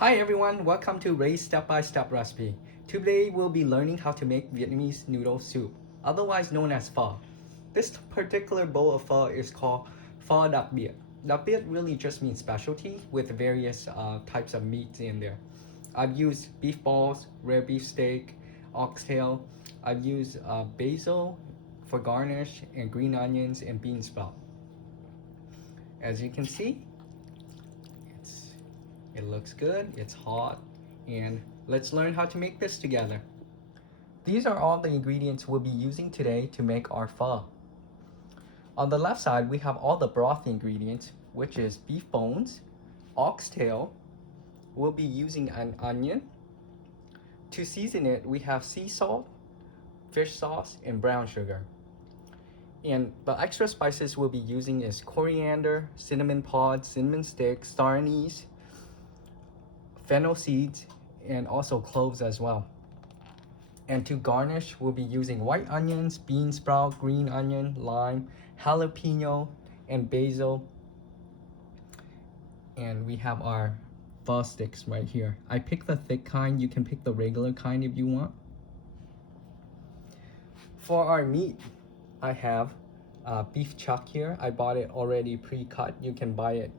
Hi everyone, welcome to Ray's step-by-step recipe. Today we'll be learning how to make Vietnamese noodle soup, otherwise known as pho. This particular bowl of pho is called pho đặc Biệt. Đặc Biệt really just means specialty with various types of meats in there. I've used beef balls, rare beef steak, oxtail. I've used basil for garnish and green onions and bean sprout. As you can see, it looks good, it's hot, and let's learn how to make this together. These are all the ingredients we'll be using today to make our pho. On the left side, we have all the broth ingredients, which is beef bones, oxtail. We'll be using an onion. To season it, we have sea salt, fish sauce, and brown sugar. And the extra spices we'll be using is coriander, cinnamon pods, cinnamon sticks, star anise, fennel seeds, and also cloves as well. And to garnish, we'll be using white onions, bean sprout, green onion, lime, jalapeno, and basil. And we have our pho sticks right here. I picked the thick kind. You can pick the regular kind if you want. For our meat, I have beef chuck here. I bought it already pre-cut. You can buy it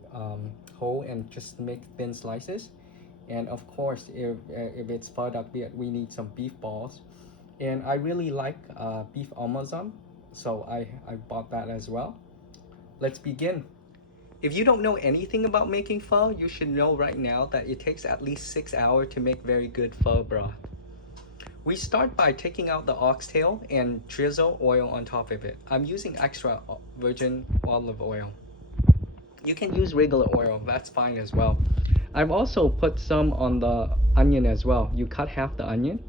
whole and just make thin slices. And of course, if it's pho đặc Biệt, we need some beef balls. And I really like beef Omasum, so I bought that as well. Let's begin. If you don't know anything about making pho, you should know right now that it takes at least 6 hours to make very good pho broth. We start by taking out the oxtail and drizzle oil on top of it. I'm using extra virgin olive oil. You can use regular oil, that's fine as well. I've also put some on the onion as well. You cut half the onion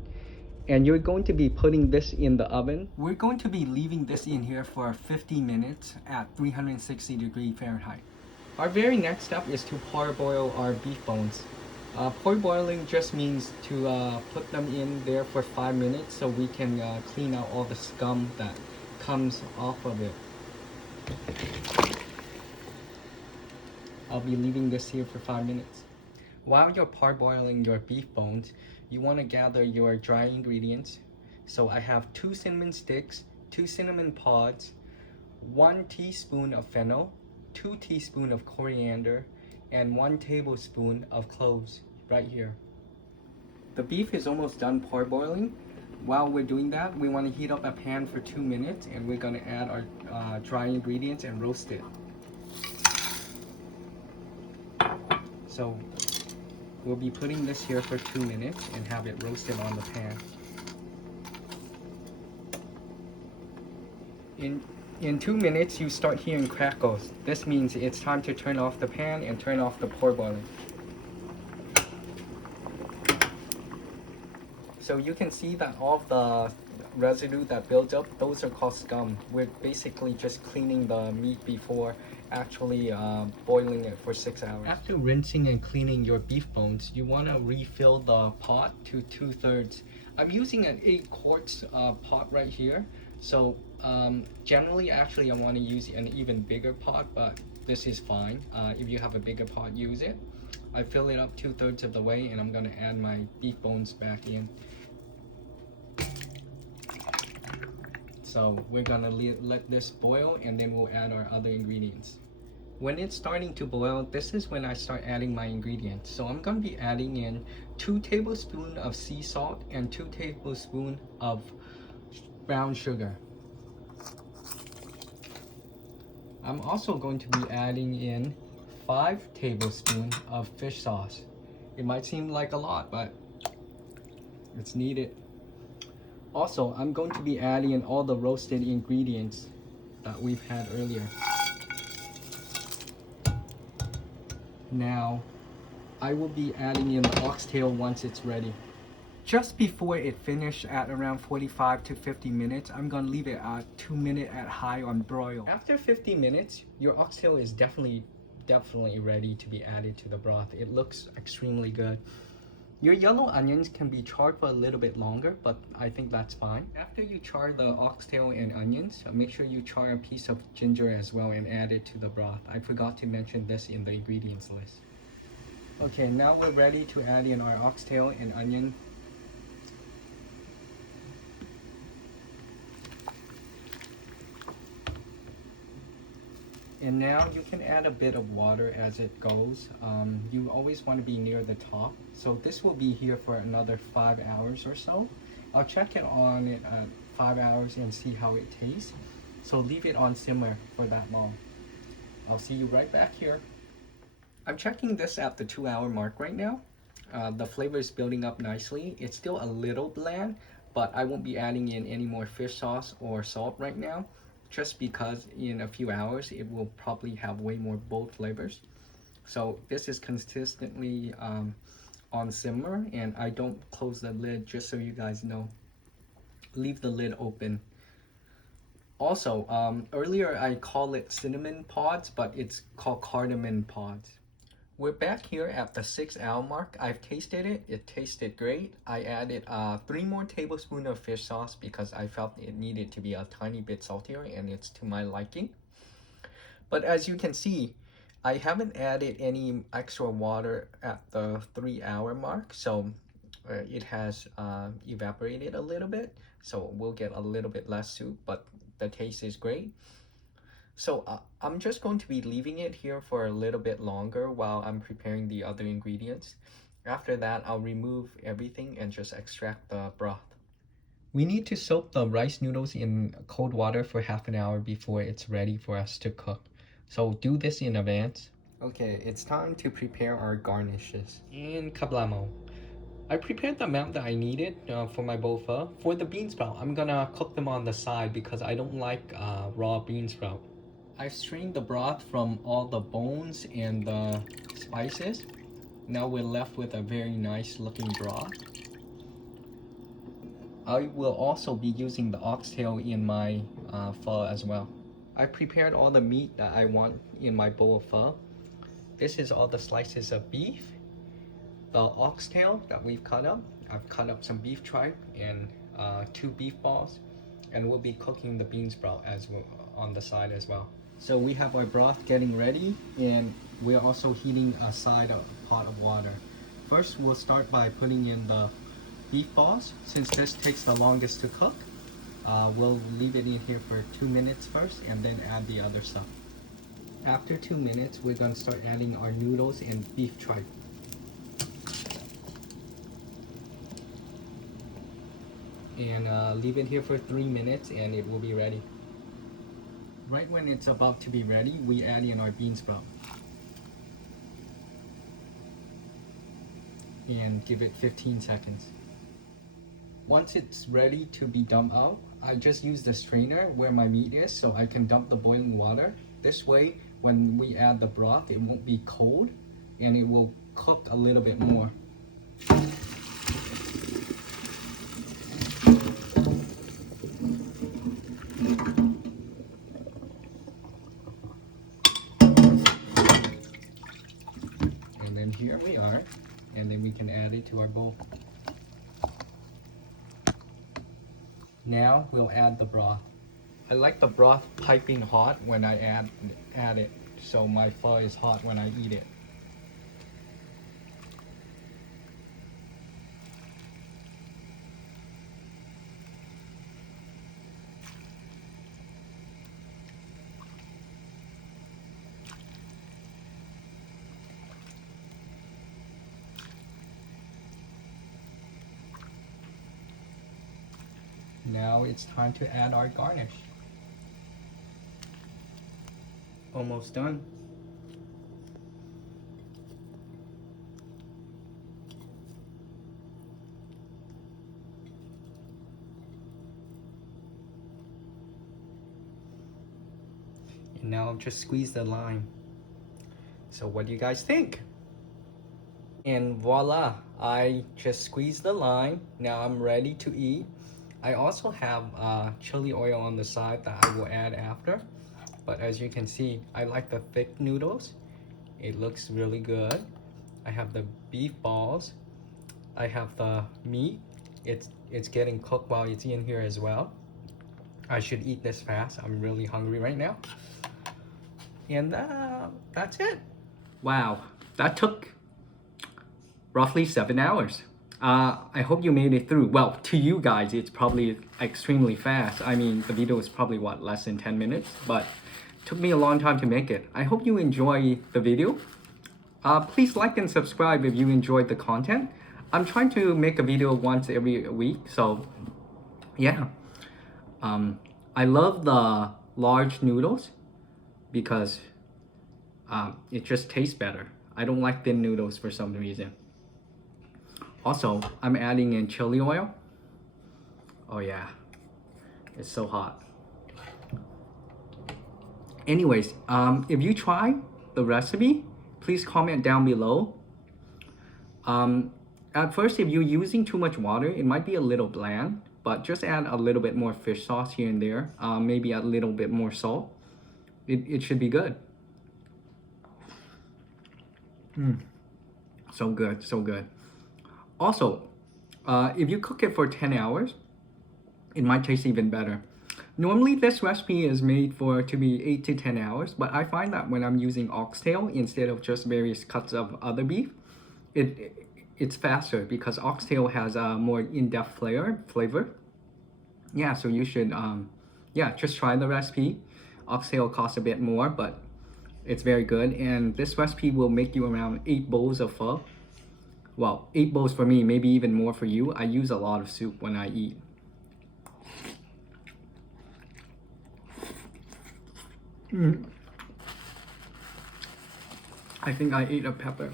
and you're going to be putting this in the oven. We're going to be leaving this in here for 50 minutes at 360 degrees Fahrenheit. Our very next step is to parboil our beef bones. Parboiling just means to put them in there for 5 minutes so we can clean out all the scum that comes off of it. I'll be leaving this here for 5 minutes. While you're parboiling your beef bones, you want to gather your dry ingredients. So I have 2 cinnamon sticks, 2 cinnamon pods, 1 teaspoon of fennel, 2 teaspoons of coriander, and 1 tablespoon of cloves right here. The beef is almost done parboiling. While we're doing that, we want to heat up a pan for 2 minutes and we're going to add our dry ingredients and roast it. So we'll be putting this here for 2 minutes and have it roasted on the pan. In 2 minutes, you start hearing crackles. This means it's time to turn off the pan and turn off the parboiling. So you can see that all of the residue that builds up, those are called scum. We're basically just cleaning the meat before actually boiling it for 6 hours. After rinsing and cleaning your beef bones, you want to refill the pot to 2/3. I'm using an 8 quarts pot right here. So generally, actually, I want to use an even bigger pot, but this is fine. If you have a bigger pot, use it. I fill it up 2/3 of the way, and I'm going to add my beef bones back in. So we're gonna let this boil and then we'll add our other ingredients. When it's starting to boil, this is when I start adding my ingredients. So I'm gonna be adding in 2 tablespoons of sea salt and 2 tablespoons of brown sugar. I'm also going to be adding in 5 tablespoons of fish sauce. It might seem like a lot, but it's needed. Also, I'm going to be adding in all the roasted ingredients that we've had earlier. Now, I will be adding in the oxtail once it's ready. Just before it finishes at around 45 to 50 minutes, I'm going to leave it at 2 minutes at high on broil. After 50 minutes, your oxtail is definitely ready to be added to the broth. It looks extremely good. Your yellow onions can be charred for a little bit longer, but I think that's fine. After you char the oxtail and onions, make sure you char a piece of ginger as well and add it to the broth. I forgot to mention this in the ingredients list. Okay, now we're ready to add in our oxtail and onion. And now you can add a bit of water as it goes. You always want to be near the top. So this will be here for another 5 hours or so. I'll check it on it at 5 hours and see how it tastes. So leave it on simmer for that long. I'll see you right back here. I'm checking this at the 2 hour mark right now. The flavor is building up nicely. It's still a little bland, but I won't be adding in any more fish sauce or salt right now, just because in a few hours it will probably have way more bold flavors. So this is consistently on simmer, and I don't close the lid, just so you guys know. Leave the lid open. Also, earlier I called it cinnamon pods, but it's called cardamom pods. We're back here at the 6 hour mark. I've tasted it. It tasted great. I added 3 more tablespoons of fish sauce because I felt it needed to be a tiny bit saltier, and it's to my liking. But as you can see, I haven't added any extra water at the 3 hour mark, so it has evaporated a little bit. So we'll get a little bit less soup, but the taste is great. So I'm just going to be leaving it here for a little bit longer while I'm preparing the other ingredients. After that, I'll remove everything and just extract the broth. We need to soak the rice noodles in cold water for half an hour before it's ready for us to cook. So do this in advance. Okay, it's time to prepare our garnishes. And kablamo. I prepared the amount that I needed for my bowl pho. For the bean sprout, I'm gonna cook them on the side because I don't like raw bean sprout. I've strained the broth from all the bones and the spices. Now we're left with a very nice looking broth. I will also be using the oxtail in my pho as well. I prepared all the meat that I want in my bowl of pho. This is all the slices of beef, the oxtail that we've cut up. I've cut up some beef tripe and 2 beef balls, and we'll be cooking the bean sprout as well on the side as well. So we have our broth getting ready, and we're also heating a pot of water. First, we'll start by putting in the beef balls. Since this takes the longest to cook, we'll leave it in here for 2 minutes first and then add the other stuff. After 2 minutes, we're going to start adding our noodles and beef tripe. And leave it here for 3 minutes and it will be ready. Right when it's about to be ready, we add in our bean sprout. And give it 15 seconds. Once it's ready to be dumped out, I just use the strainer where my meat is so I can dump the boiling water. This way, when we add the broth, it won't be cold and it will cook a little bit more. And then here we are, and then we can add it to our bowl. Now we'll add the broth. I like the broth piping hot when I add it, so my pho is hot when I eat it. Now it's time to add our garnish. Almost done. And now I'll just squeeze the lime. So what do you guys think? And voila, I just squeezed the lime. Now I'm ready to eat. I also have chili oil on the side that I will add after. But as you can see, I like the thick noodles. It looks really good. I have the beef balls. I have the meat. It's getting cooked while it's in here as well. I should eat this fast. I'm really hungry right now. And that's it. Wow, that took roughly 7 hours. I hope you made it through. Well, to you guys, it's probably extremely fast. I mean, the video is probably what, less than 10 minutes, but it took me a long time to make it. I hope you enjoy the video. Please like and subscribe if you enjoyed the content. I'm trying to make a video once every week, so yeah. I love the large noodles because it just tastes better. I don't like thin noodles for some reason. Also, I'm adding in chili oil. Oh yeah, it's so hot. Anyways, if you try the recipe, please comment down below. At first, if you're using too much water, it might be a little bland, but just add a little bit more fish sauce here and there. Maybe a little bit more salt. It should be good. So good, so good. Also, if you cook it for 10 hours, it might taste even better. Normally, this recipe is made to be 8 to 10 hours, but I find that when I'm using oxtail instead of just various cuts of other beef, it's faster because oxtail has a more in-depth flavor. Yeah, so you should, just try the recipe. Oxtail costs a bit more, but it's very good. And this recipe will make you around 8 bowls of pho. Well, 8 bowls for me, maybe even more for you. I use a lot of soup when I eat. I think I ate a pepper.